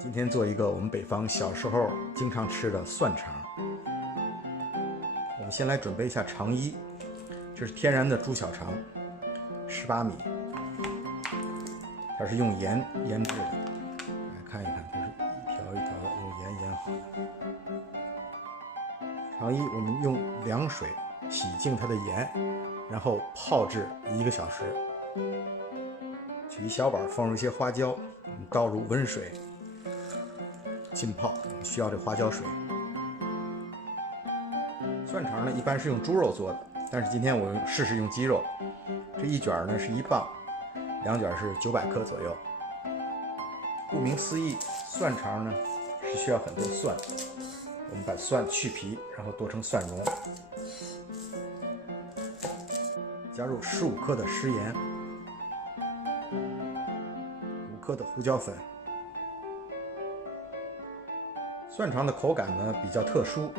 今天做一个我们北方小时候经常吃的蒜肠。我们先来准备一下肠衣，这是天然的猪小肠，18米，它是用盐腌制的。来看一看，它是一条一条的用盐腌好的。肠衣我们用凉水洗净它的盐，然后泡制1个小时。取一小碗，放入一些花椒，我们倒入温水浸泡，需要这花椒水。蒜肠呢，一般是用猪肉做的，但是今天我试试用鸡肉。这一卷呢是1磅，2卷是900克左右。顾名思义，蒜肠呢是需要很多蒜。我们把蒜去皮，然后剁成蒜蓉，加入15克的食盐，5克的胡椒粉。蒜肠的口感呢比较特殊，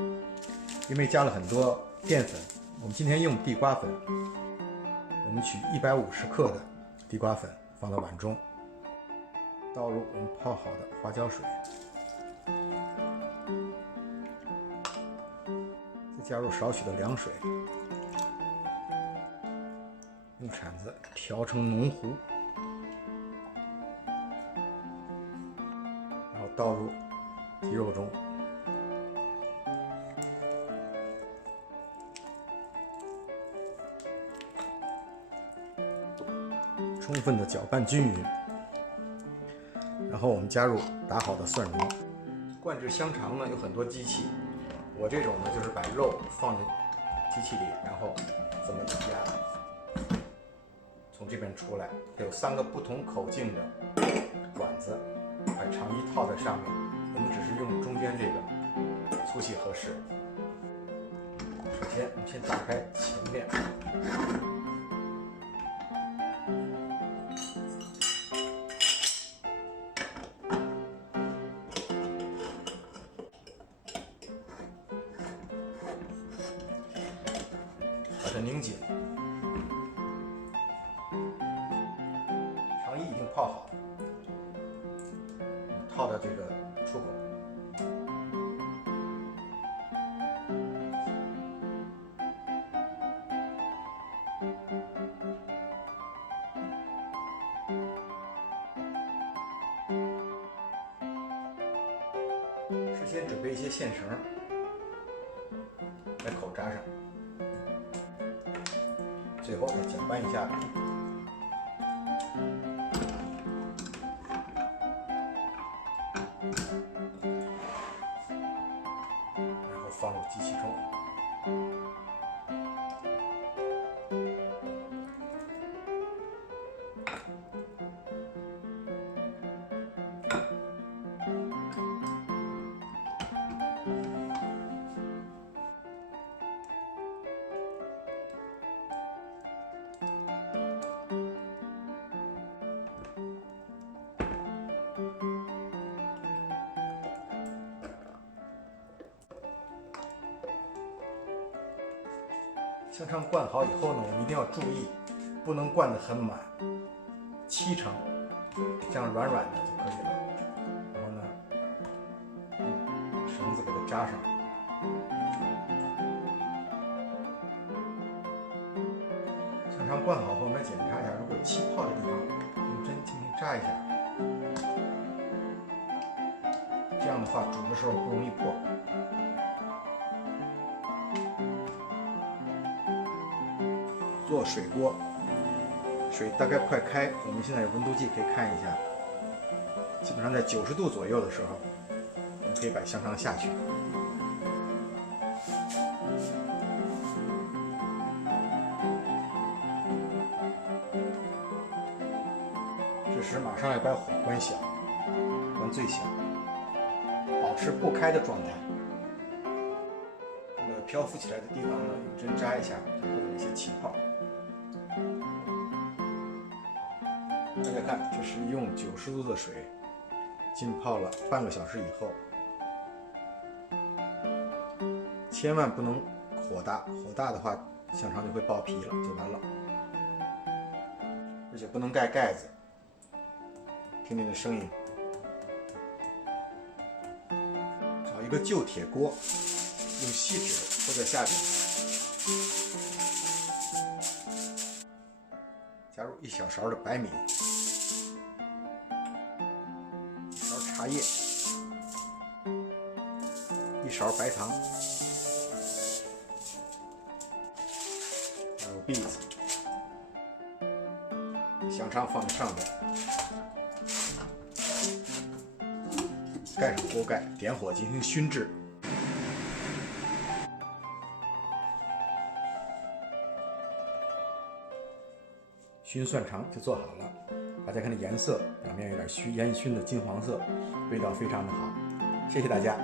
因为加了很多淀粉。我们今天用地瓜粉，我们取150克的地瓜粉放到碗中，倒入我们泡好的花椒水，再加入少许的凉水，用铲子调成浓糊，然后倒入鸡肉中，充分的搅拌均匀，然后我们加入打好的蒜蓉。灌制香肠呢有很多机器，我这种呢就是把肉放进机器里，然后这么一压，从这边出来，它有3个不同口径的管子，把肠衣套在上面。我们只是用中间这个，粗细合适。首先我们先打开前面，把它拧紧。肠衣已经泡好，套到这个出口。事先准备一些线绳，在口扎上，最后再搅拌一下，然后放入机器中。香肠灌好以后呢，我们一定要注意，不能灌得很满，7成，这样软软的就可以了。然后呢，绳子给它扎上。香肠灌好后，我们来检查一下，如果有气泡的地方，用针轻轻扎一下，这样的话煮的时候不容易破。做水锅，水大概快开，我们现在有温度计可以看一下，基本上在90度左右的时候，我们可以把香肠下去。这时马上要把火关小，关最小，保持不开的状态。漂浮起来的地方呢，用针扎一下，就会有一些气泡。大家看，这是用90度的水浸泡了半个小时以后，千万不能火大，火大的话香肠就会爆皮了，就完了。而且不能盖盖子，听听这声音，个旧铁锅，用锡纸铺在下边，加入1小勺的白米，1勺茶叶，1勺白糖，还有篦子，香肠放在上边，盖上锅盖，点火进行熏制。熏蒜肠就做好了，大家看这颜色，表面有点烟熏的金黄色，味道非常的好。谢谢大家。